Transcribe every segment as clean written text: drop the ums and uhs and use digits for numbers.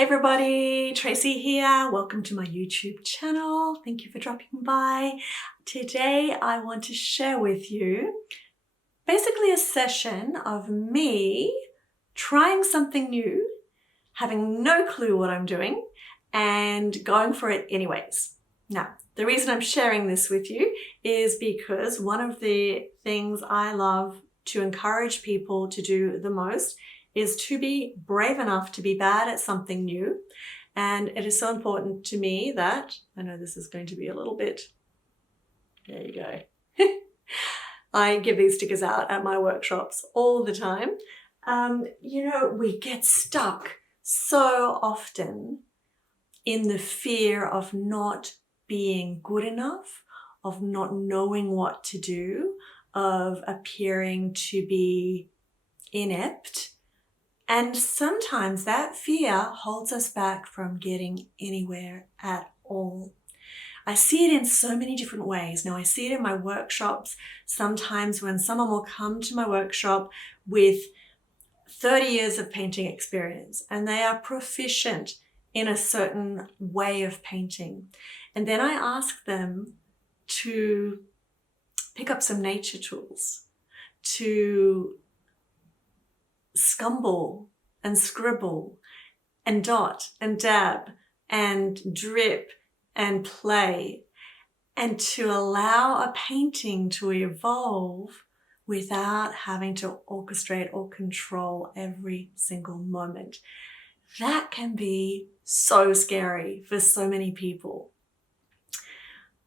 Hey everybody, Tracy here. Welcome to my YouTube channel. Thank you for dropping by. Today I want to share with you basically a session of me trying something new, having no clue what I'm doing, and going for it anyways. Now, the reason I'm sharing this with you is because one of the things I love to encourage people to do the most is to be brave enough to be bad at something new. And it is so important to me that, I know this is going to be a little bit, there you go. I give these stickers out at my workshops all the time. We get stuck so often in the fear of not being good enough, of not knowing what to do, of appearing to be inept. And sometimes that fear holds us back from getting anywhere at all. I see it in so many different ways. Now, I see it in my workshops. Sometimes when someone will come to my workshop with 30 years of painting experience and they are proficient in a certain way of painting. And then I ask them to pick up some nature tools, to scumble and scribble and dot and dab and drip and play, and to allow a painting to evolve without having to orchestrate or control every single moment. That can be so scary for so many people.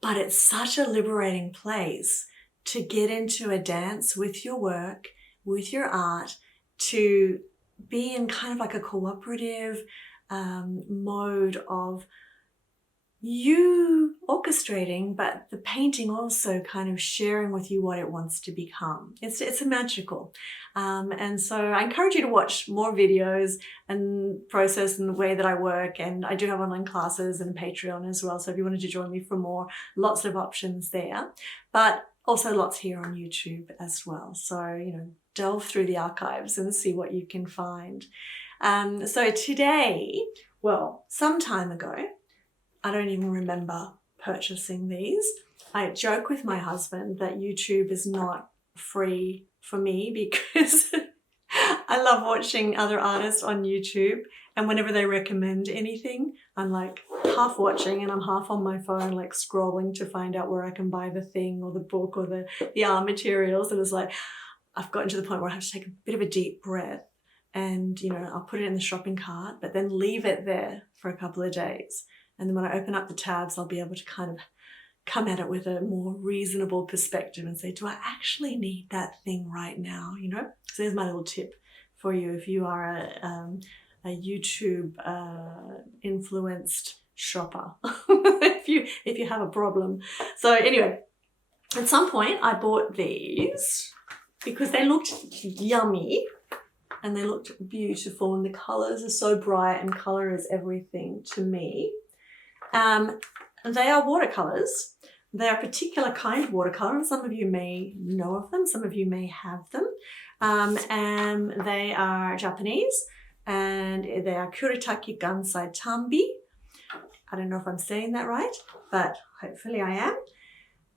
But it's such a liberating place to get into a dance with your work, with your art, to be in kind of like a cooperative mode of you orchestrating, but the painting also kind of sharing with you what it wants to become. It's a magical. And so I encourage you to watch more videos and process in the way that I work. And I do have online classes and Patreon as well. So if you wanted to join me for more, lots of options there, but also lots here on YouTube as well. So, delve through the archives and see what you can find. So today, well, some time ago, I don't even remember purchasing these. I joke with my husband that YouTube is not free for me because I love watching other artists on YouTube, and whenever they recommend anything, I'm like half watching and I'm half on my phone, like scrolling to find out where I can buy the thing or the book or the art materials. And it's like, I've gotten to the point where I have to take a bit of a deep breath and, I'll put it in the shopping cart, but then leave it there for a couple of days. And then when I open up the tabs, I'll be able to kind of come at it with a more reasonable perspective and say, do I actually need that thing right now? So there's my little tip for you if you are a YouTube influenced shopper, if you have a problem. So anyway, at some point I bought these because they looked yummy and they looked beautiful, and the colors are so bright, and color is everything to me. They are watercolors. They are a particular kind of watercolor, and some of you may know of them, some of you may have them. And they are Japanese, and they are Kuretake Gansai Tambi. I don't know if I'm saying that right, but hopefully I am.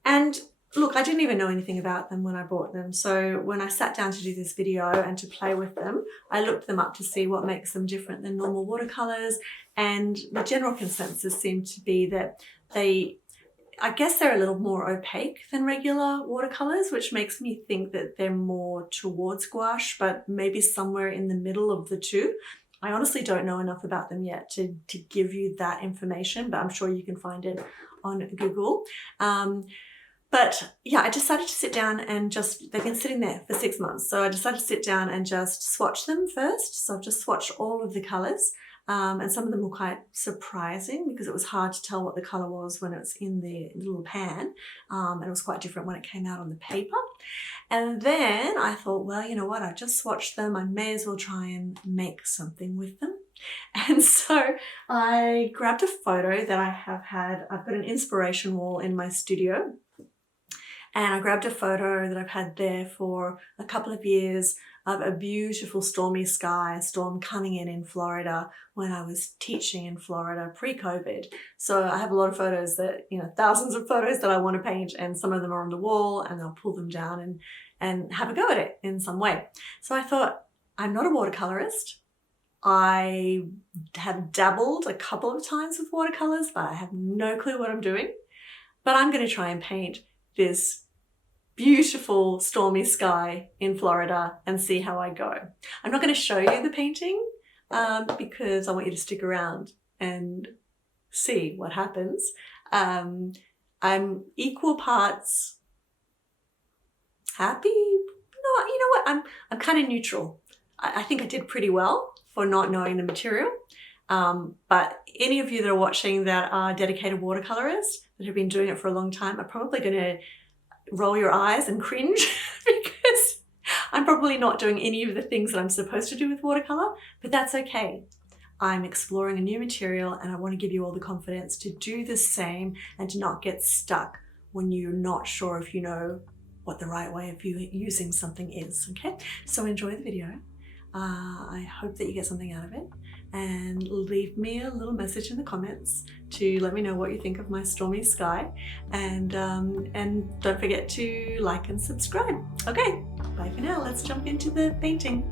And look, I didn't even know anything about them when I bought them. So when I sat down to do this video and to play with them, I looked them up to see what makes them different than normal watercolors. And the general consensus seemed to be that I guess they're a little more opaque than regular watercolors, which makes me think that they're more towards gouache, but maybe somewhere in the middle of the two. I honestly don't know enough about them yet to give you that information, but I'm sure you can find it on Google. But yeah, I decided to sit down and they've been sitting there for 6 months. So I decided to sit down and just swatch them first. So I've just swatched all of the colors. And some of them were quite surprising because it was hard to tell what the color was when it was in the little pan. And it was quite different when it came out on the paper. And then I thought, well, you know what? I just swatched them. I may as well try and make something with them. And so I grabbed a photo that I've got an inspiration wall in my studio. And I grabbed a photo that I've had there for a couple of years of a beautiful stormy sky, a storm coming in Florida when I was teaching in Florida pre-COVID. So I have a lot of photos that, thousands of photos that I want to paint, and some of them are on the wall, and I'll pull them down and have a go at it in some way. So I thought, I'm not a watercolorist. I have dabbled a couple of times with watercolors, but I have no clue what I'm doing. But I'm going to try and paint this beautiful stormy sky in Florida and see how I go. I'm not going to show you the painting because I want you to stick around and see what happens. I'm equal parts happy. No, you know what? I'm kind of neutral. I think I did pretty well for not knowing the material. But any of you that are watching that are dedicated watercolorists that have been doing it for a long time are probably going to roll your eyes and cringe because I'm probably not doing any of the things that I'm supposed to do with watercolor, but that's okay. I'm exploring a new material, and I want to give you all the confidence to do the same and to not get stuck when you're not sure if you know what the right way of using something is, okay? So enjoy the video. I hope that you get something out of it, and leave me a little message in the comments to let me know what you think of my stormy sky, and don't forget to like and subscribe. Okay, bye for now. Let's jump into the painting.